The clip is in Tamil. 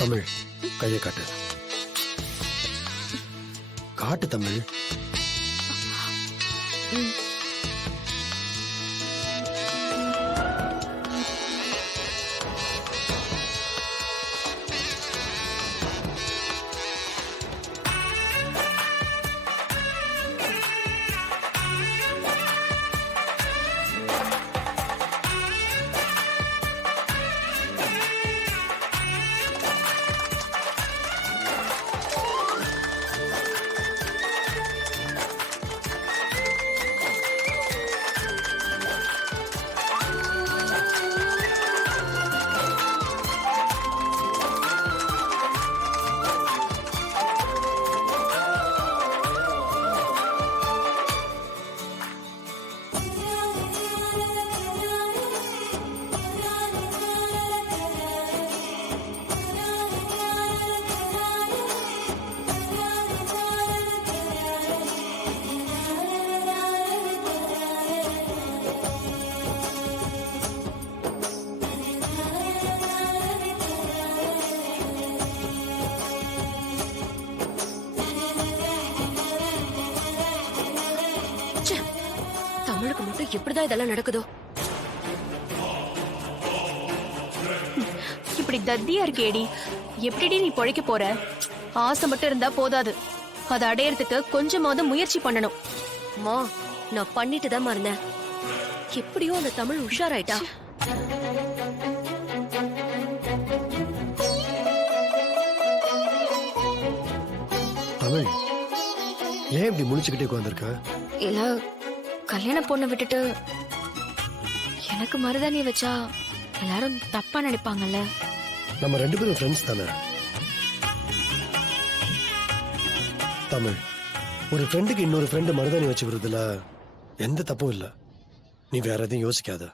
தமிழ் கையை காட்டு. காட்டு தமிழ். தமிழுக்கு மட்டும் எப்படிதான் இதெல்லாம் நடக்குதோ? இப்படி தத்தியா இருக்கேடி, எப்படிடி நீ பொழைக்க போற? ஆசை மட்டும் இருந்தா போதாது, அதை அடையறதுக்கு கொஞ்சமாவது முயற்சி பண்ணணும். அம்மா, நான் பண்ணிட்டு தான் இருந்தேன். எப்படியோ அந்த தமிழ் உஷாராயிட்டா. தமிழ் ஏன் இப்படி முழிச்சுக்கிட்டே உட்காந்துருக்க? இல்ல, கல்யாண பொண்ணை விட்டுட்டு எனக்கு மருதாணி வச்சா எல்லாரும் தப்பா நினைப்பாங்கல்ல. நம்ம 2 பேரும் ஃப்ரெண்ட்ஸ் தானே. தமிழ், ஒரு ஃப்ரெண்டுக்கு இன்னொரு ஃப்ரெண்டு மருதாணி வச்சு விடுறதுல எந்த தப்பும் இல்லை. நீ வேற எதையும் யோசிக்காத.